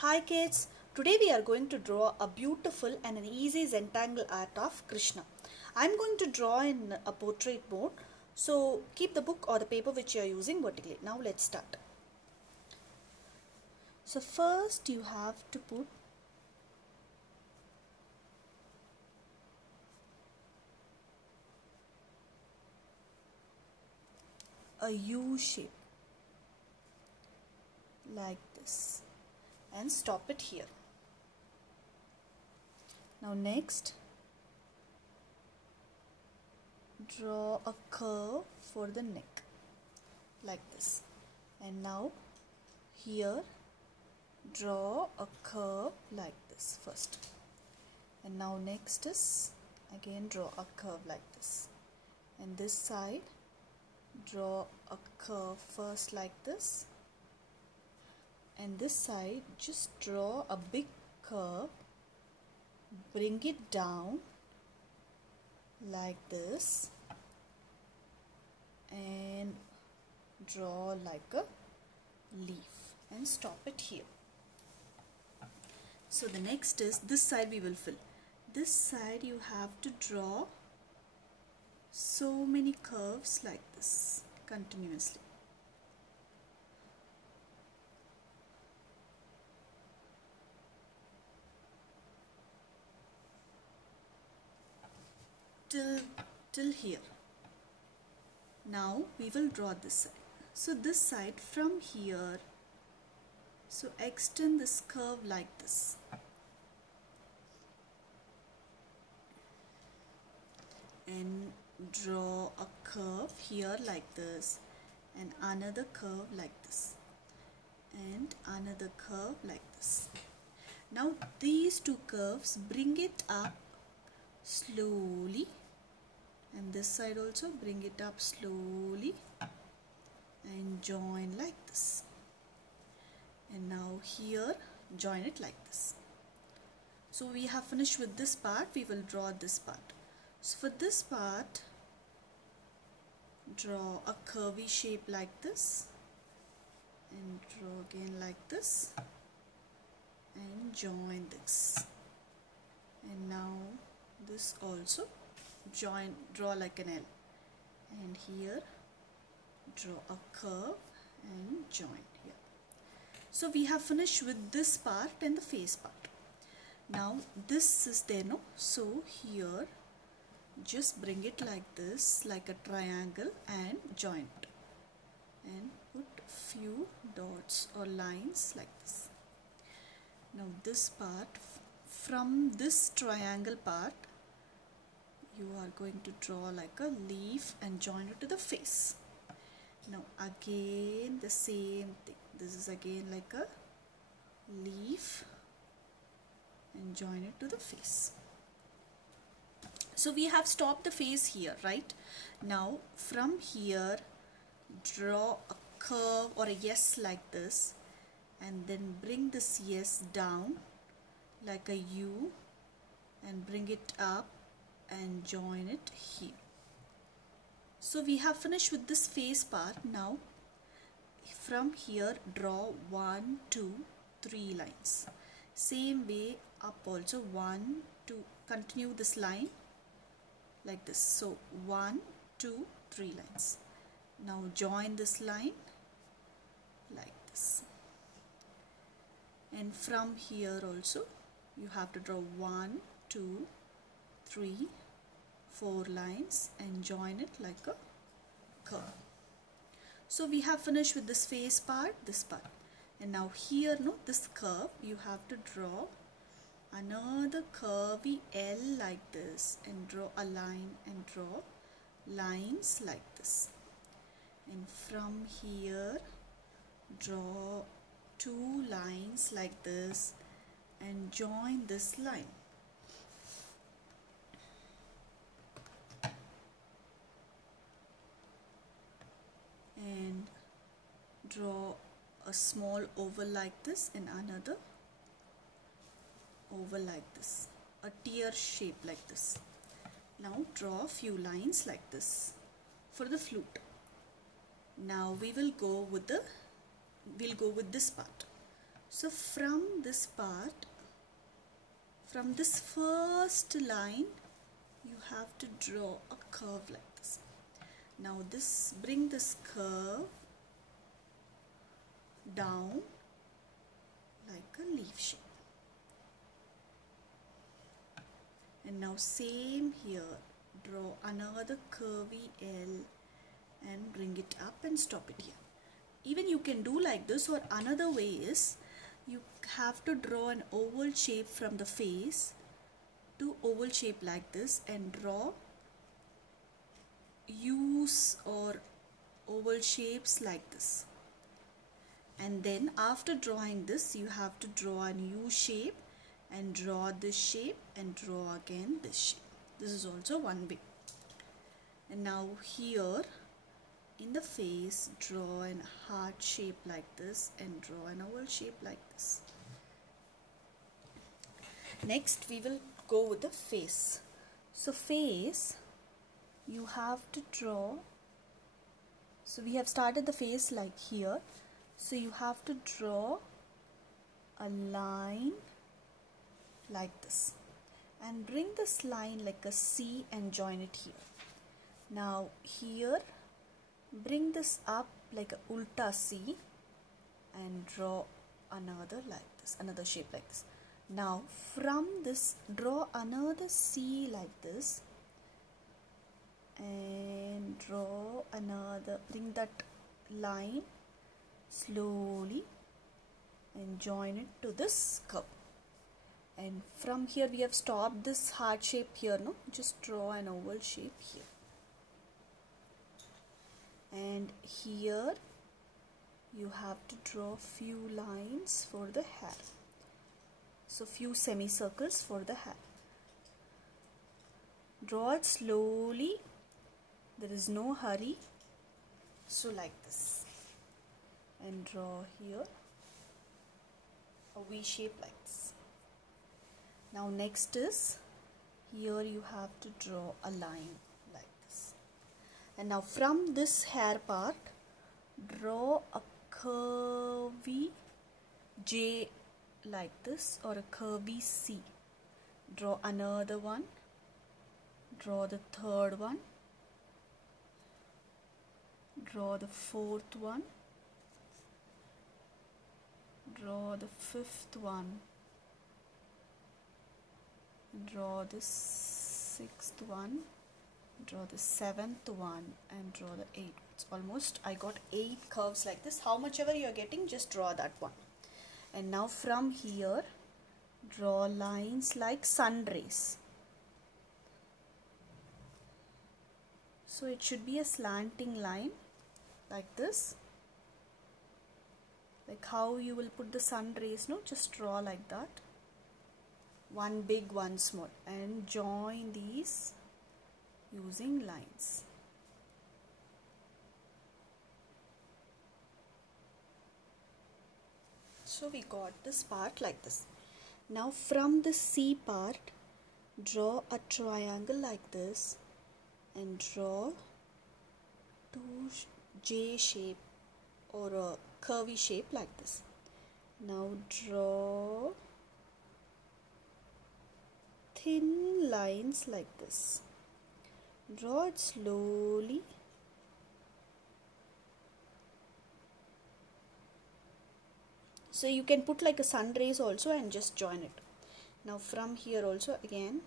Hi kids, today we are going to draw a beautiful and an easy zentangle art of Krishna. I am going to draw in a portrait mode, so keep the book or the paper which you are using vertically. Now let's start. So first you have to put a U shape like this and stop it here. Now next, draw a curve for the neck like this, and now here draw a curve like this first, and now next is again draw a curve like this, and this side draw a curve first like this, and this side just draw a big curve, bring it down like this and draw like a leaf and stop it here. So the next is this side we will fill. This side you have to draw so many curves like this continuously. Till here. Now we will draw this side. So this side from here, so extend this curve like this. And draw a curve here like this, and another curve like this, and another curve like this. Now these two curves, bring it up slowly, and this side also bring it up slowly and join like this, and now here join it like this. So we have finished with this part. We will draw this part. So for this part, draw a curvy shape like this, and draw again like this and join this, and now this also join, draw like an L, and here draw a curve and join here. So we have finished with this part and the face part. Now this is there, no? So here just bring it like this, like a triangle, and join it and put few dots or lines like this. Now this part, from this triangle part, you are going to draw like a leaf and join it to the face. Now again the same thing. This is again like a leaf and join it to the face. So we have stopped the face here, right? Now from here draw a curve or a S like this, and then bring this S down like a U and bring it up and join it here. So we have finished with this face part. Now from here draw 1, 2, 3 lines. Same way up also 1, 2, continue this line like this. So 1, 2, 3 lines. Now join this line like this, and from here also you have to draw 1, 2, 3, 4 lines and join it like a curve. So we have finished with this face part, this part, and now here, no, this curve you have to draw another curvy L like this, and draw a line and draw lines like this, and from here draw 2 lines like this and join this line. And draw a small oval like this and another oval like this, a tear shape like this. Now draw a few lines like this for the flute. Now we will go with this part. So from this part, from this first line, you have to draw a curve like this. Now bring this curve down like a leaf shape. And now same here, draw another curvy L and bring it up and stop it here. Even you can do like this, or another way is you have to draw an oval shape from the face to oval shape like this and draw U's or oval shapes like this. And then after drawing this, you have to draw an U shape and draw this shape and draw again this shape. This is also one way. And now here in the face, draw an heart shape like this and draw an oval shape like this. Next we will go with the face. So face, you have to draw, so we have started the face like here, so you have to draw a line like this and bring this line like a C and join it here. Now here bring this up like a ulta C and draw another like this, another shape like this. Now from this, draw another C like this and draw another, bring that line slowly and join it to this curve. And from here we have stopped this heart shape here, no? Just draw an oval shape here. And here you have to draw few lines for the hair. So few semicircles for the hair. Draw it slowly. There is no hurry. So like this. And draw here a V shape like this. Now next is, here you have to draw a line like this. And now from this hair part, draw a curvy J like this or a curvy C. Draw another one. Draw the third one. Draw the fourth one. Draw the fifth one. Draw the sixth one. Draw the seventh one and draw the eighth. It's almost, I got 8 curves like this. How much ever you are getting, just draw that one. And now from here, draw lines like sun rays. So it should be a slanting line like this. Like how you will put the sun rays, no? Just draw like that. One big, one small. And join these using lines. So we got this part like this. Now from the C part, draw a triangle like this and draw 2 J shape or a curvy shape like this. Now draw thin lines like this. Draw it slowly. So you can put like a sun rays also and just join it. Now from here also again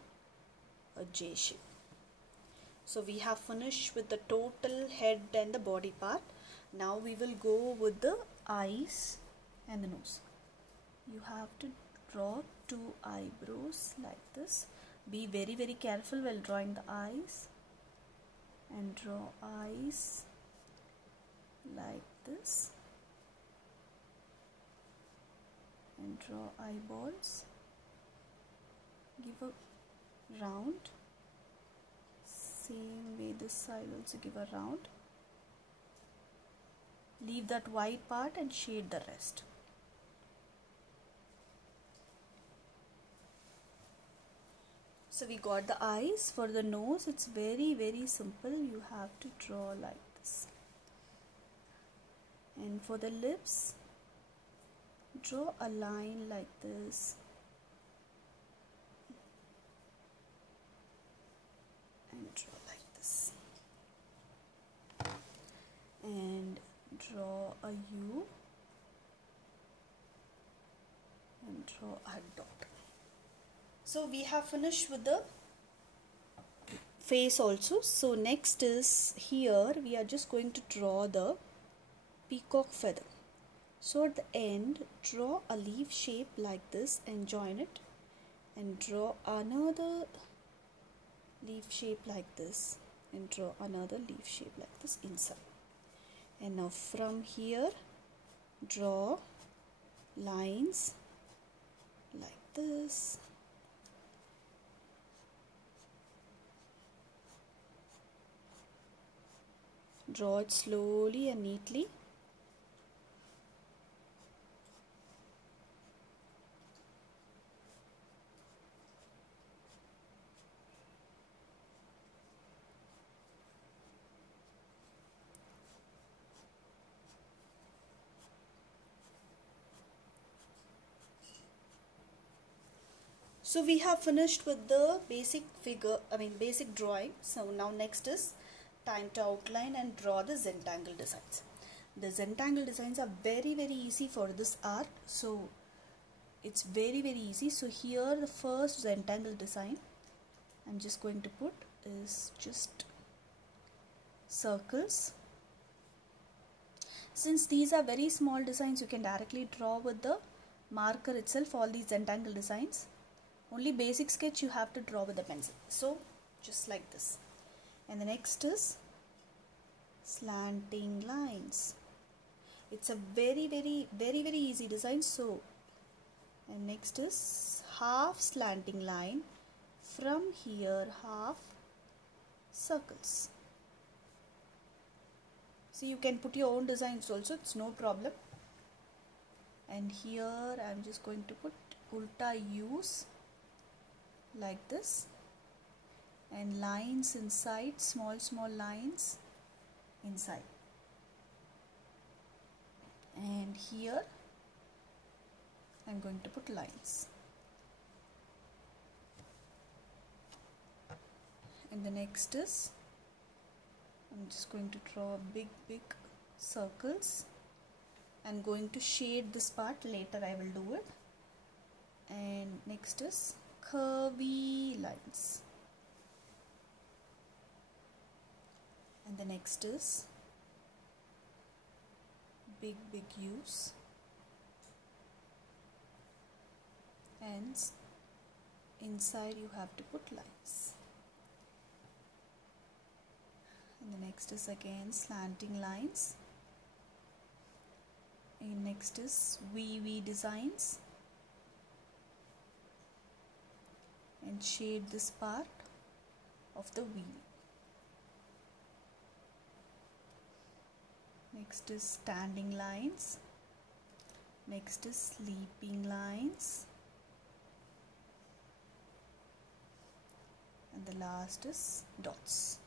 a J shape. So we have finished with the total head and the body part. Now we will go with the eyes and the nose. You have to draw 2 eyebrows like this. Be very very careful while drawing the eyes. And draw eyes like this. And draw eyeballs. Give a round. Same way this side also give a round. Leave that white part and shade the rest. So we got the eyes. For the nose, it's very very simple. You have to draw like this. And for the lips, draw a line like this and draw like this, and draw a U and draw a dot. So we have finished with the face also. So next is here we are just going to draw the peacock feather. So at the end, draw a leaf shape like this and join it, and draw another leaf shape like this and draw another leaf shape like this inside. And now from here, draw lines like this. Draw it slowly and neatly. So we have finished with the basic basic drawing. So now next is time to outline and draw the zentangle designs. The zentangle designs are very easy for this art. So it's very easy. So here the first zentangle design I'm just going to put is just circles. Since these are very small designs, you can directly draw with the marker itself all these zentangle designs. Only basic sketch you have to draw with the pencil. So just like this. And the next is slanting lines. It's a very easy design. So, and next is half slanting line. From here, half circles. So you can put your own designs also, it's no problem. And here I'm just going to put ulta U's like this, and lines inside, small lines inside. And here I'm going to put lines. And the next is I'm just going to draw big circles. I'm going to shade this part later, I will do it. And next is curvy lines. And the next is big U's, and inside you have to put lines. And the next is again slanting lines. And next is V designs, and shade this part of the V. Next is standing lines. Next is sleeping lines. And the last is dots.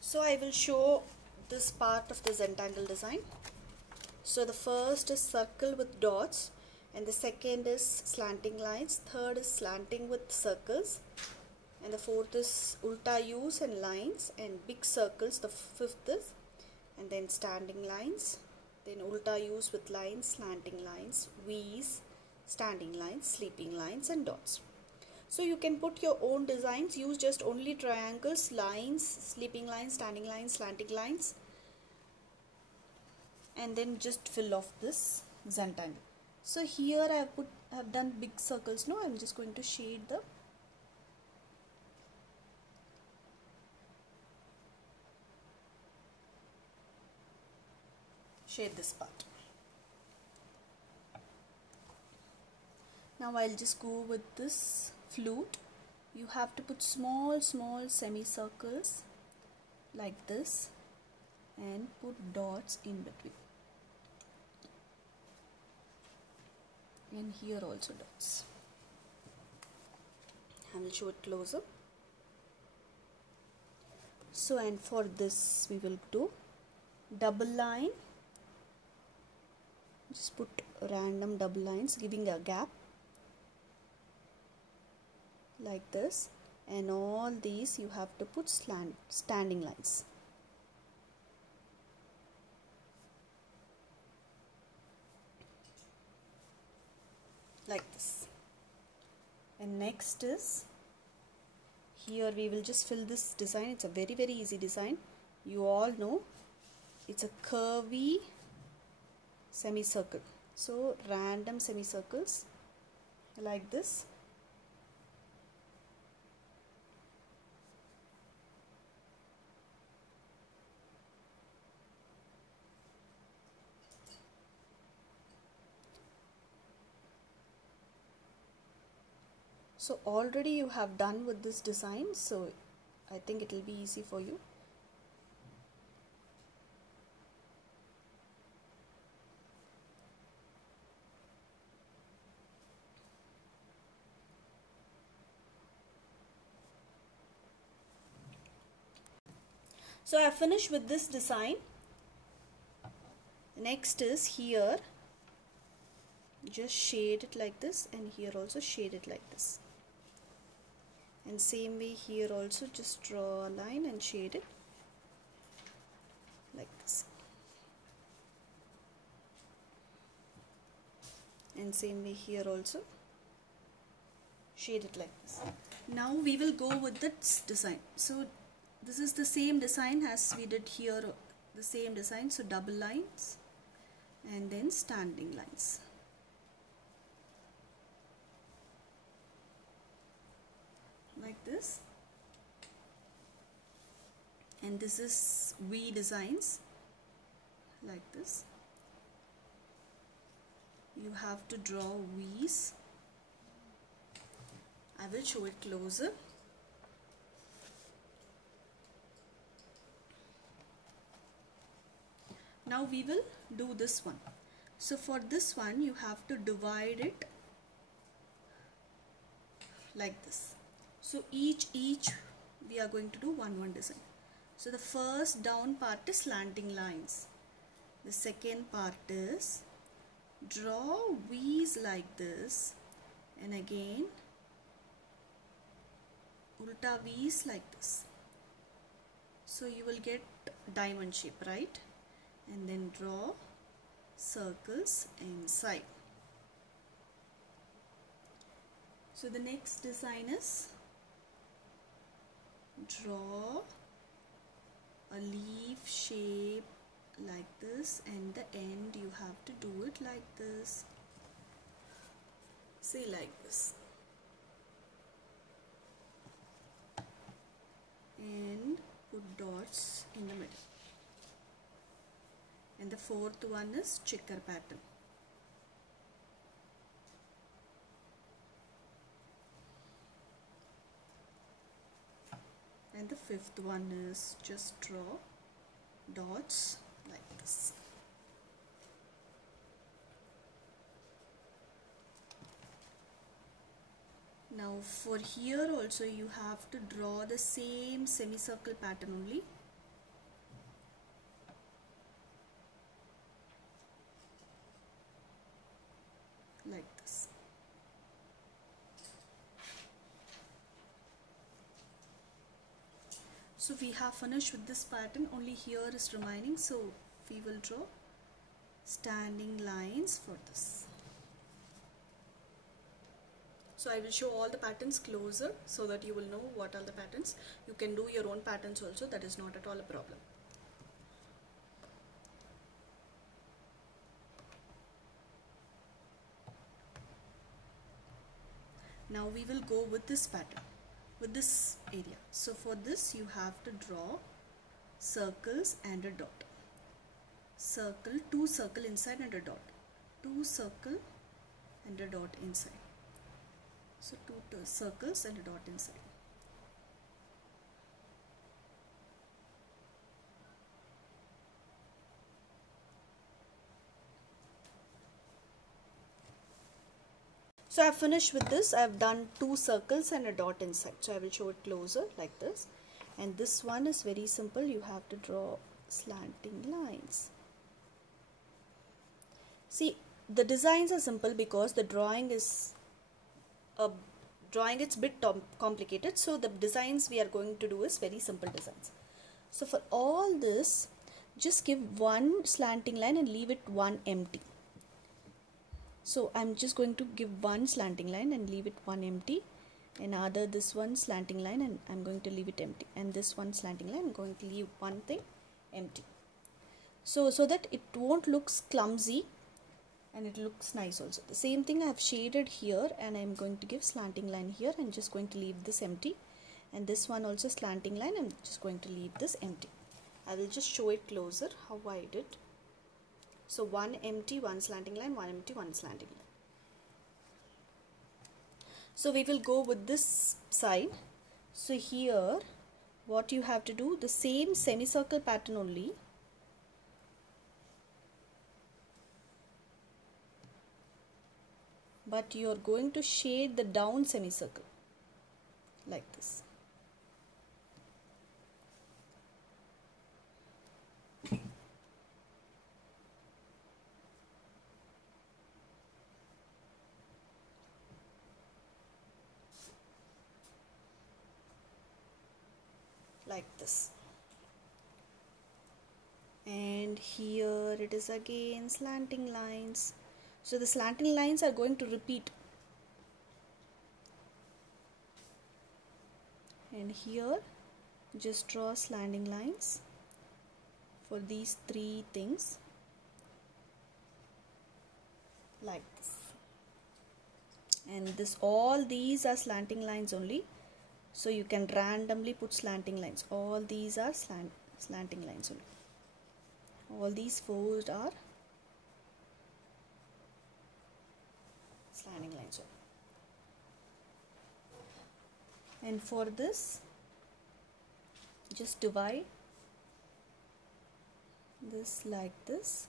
So I will show this part of the zentangle design. So the first is circle with dots, and the second is slanting lines, third is slanting with circles, and the fourth is ulta U's and lines and big circles, the fifth is, and then standing lines, then ulta U's with lines, slanting lines, V's, standing lines, sleeping lines, and dots. So you can put your own designs, use just only triangles, lines, sleeping lines, standing lines, slanting lines, and then just fill off this zentangle. So here I have done big circles. Now I'm just going to shade this part. Now I'll just go with this flute. You have to put small semicircles like this and put dots in between. And here also dots. I will show it closer. So, and for this we will do double line. Just put random double lines giving a gap like this, and all these you have to put standing lines. Like this. And next is, here we will just fill this design. It's a very easy design. You all know it's a curvy semicircle. So random semicircles like this. So already you have done with this design, so I think it will be easy for you. So I finished with this design. Next is here, just shade it like this, and here also shade it like this. And same way here also, just draw a line and shade it like this. And same way here also, shade it like this. Now we will go with this design. So this is the same design as we did here, the same design. So double lines and then standing lines. Like this. And this is V designs like this. You have to draw V's. I will show it closer. Now we will do this one. So for this one you have to divide it like this. So each we are going to do one design. So the first down part is slanting lines. The second part is draw V's like this, and again ulta V's like this. So you will get diamond shape, right? And then draw circles inside. So the next design is draw a leaf shape like this, and the end you have to do it like this. Say like this. And put dots in the middle. And the fourth one is checker pattern. And the fifth one is just draw dots like this. Now for here also you have to draw the same semicircle pattern only. Like this. So we have finished with this pattern, only here is remaining, so we will draw standing lines for this. So I will show all the patterns closer so that you will know what are the patterns. You can do your own patterns also, that is not at all a problem. Now we will go with this pattern, with this area. So for this you have to draw circles and a dot. Circle, two circle inside and a dot. Two circle and a dot inside. So two circles and a dot inside. So I have finished with this. I have done two circles and a dot inside. So I will show it closer like this. And this one is very simple. You have to draw slanting lines. See, the designs are simple because the drawing is a it's a bit complicated, so the designs we are going to do is very simple designs. So for all this, just give one slanting line and leave it one empty. So I'm just going to give one slanting line and leave it one empty, another this one slanting line and I'm going to leave it empty, and this one slanting line I'm going to leave one thing empty, so that it won't look clumsy and it looks nice also. The same thing I have shaded here, and I'm going to give slanting line here and just going to leave this empty, and this one also slanting line, I'm just going to leave this empty. I will just show it closer how I did. So one empty, one slanting line, one empty, one slanting line. So we will go with this side. So here what you have to do, the same semicircle pattern only. But you are going to shade the down semicircle like this. Like this. And here it is again slanting lines. So the slanting lines are going to repeat. And here just draw slanting lines for these three things like this. And all these are slanting lines only. So you can randomly put slanting lines. All these are slanting lines only. All these four are slanting lines only. And for this, just divide this like this,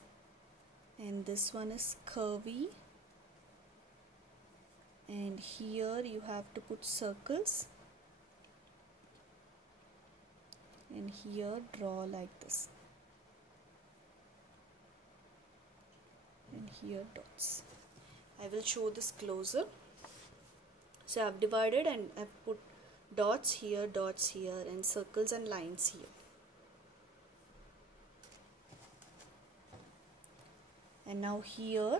and this one is curvy, and here you have to put circles, and here draw like this, and here dots. I will show this closer. So I have divided and I have put dots here, and circles and lines here. And now here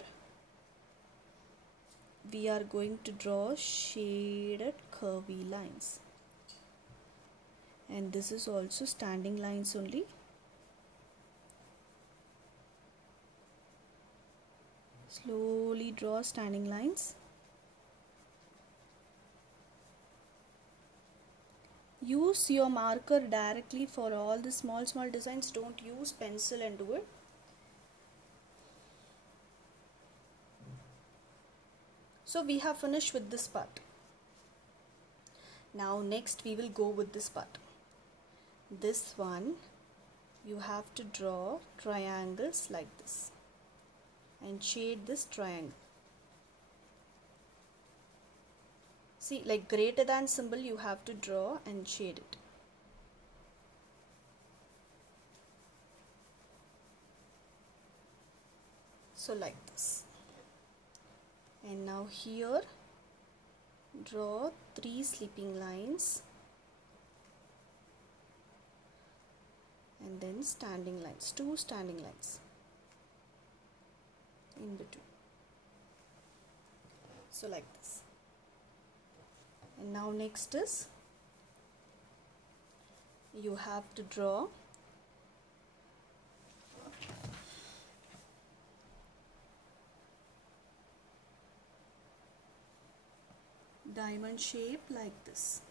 we are going to draw shaded curvy lines, and this is also standing lines only. Slowly draw standing lines. Use your marker directly for all the small designs. Don't use pencil and do it. So we have finished with this part. Now next we will go with this part. This one you have to draw triangles like this and shade this triangle. See, like greater than symbol you have to draw and shade it. So like this. And now here draw 3 sleeping lines and then standing lines, 2 standing lines in between. So like this. And now next is you have to draw diamond shape like this.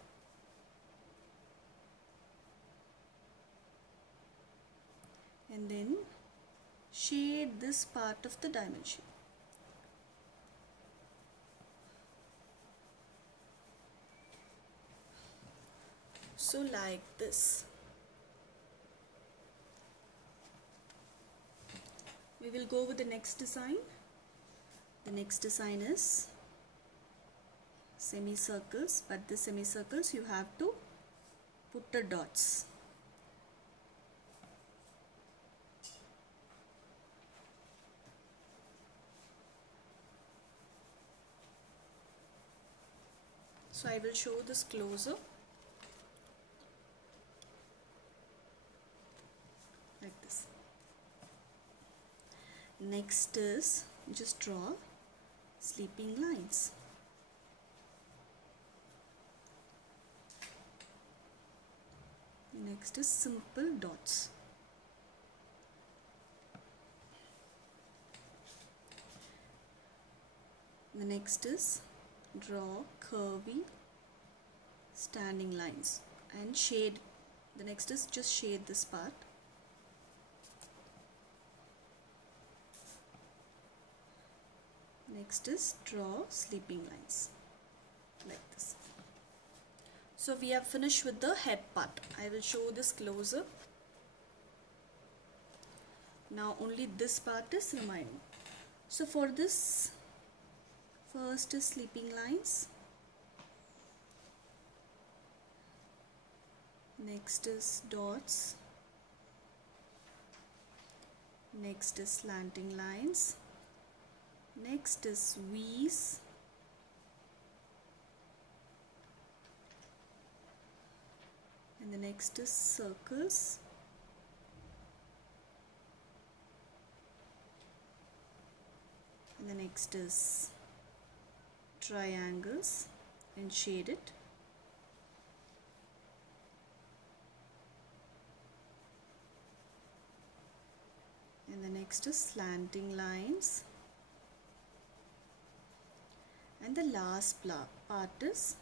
And then shade this part of the diamond shape. So like this. We will go with the next design. The next design is semicircles, but the semicircles you have to put the dots. So I will show this closer, like this. Next is just draw sleeping lines. Next is simple dots. The next is draw curvy standing lines and shade. The next is just shade this part. Next is draw sleeping lines like this. So we have finished with the head part. I will show this closer. Now only this part is remaining. So for this, first is sleeping lines. Next is dots. Next is slanting lines. Next is V's. And the next is circles. And the next is triangles and shade it. And the next is slanting lines. And the last part is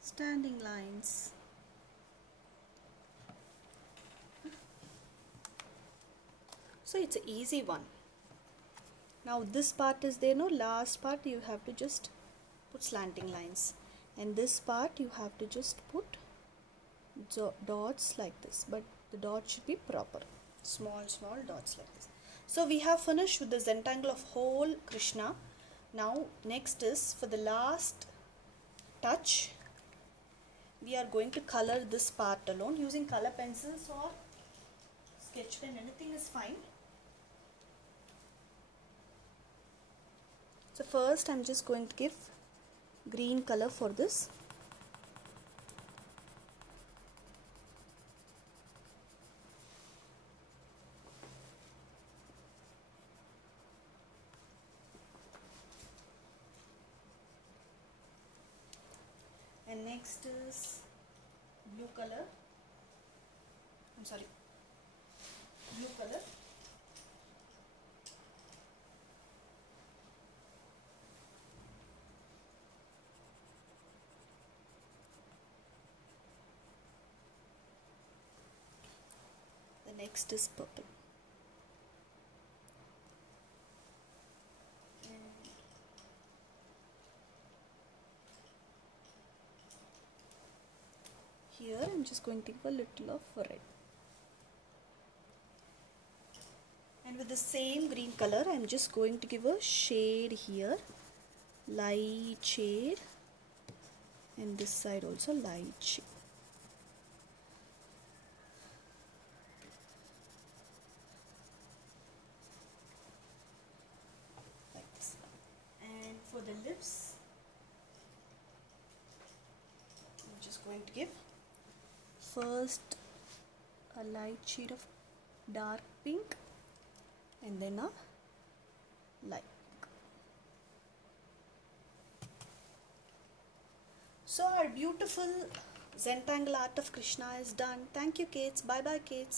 standing lines. So it's an easy one. Now this part is there, no? Last part you have to just put slanting lines, and this part you have to just put dots like this, but the dot should be proper, small dots like this. So we have finished with the zentangle of whole Krishna. Now next is, for the last touch, we are going to color this part alone using color pencils or sketch pen, anything is fine. So first I'm just going to give green color for this. And next is blue color. Blue color. The next is purple. And here I'm just going to give a little of red. And with the same green color I'm just going to give a shade here, light shade, and this side also light shade. Like this. And for the lips, I'm just going to give first a light shade of dark pink and then a light. So our beautiful zentangle art of Krishna is done. Thank you kids. Bye bye kids.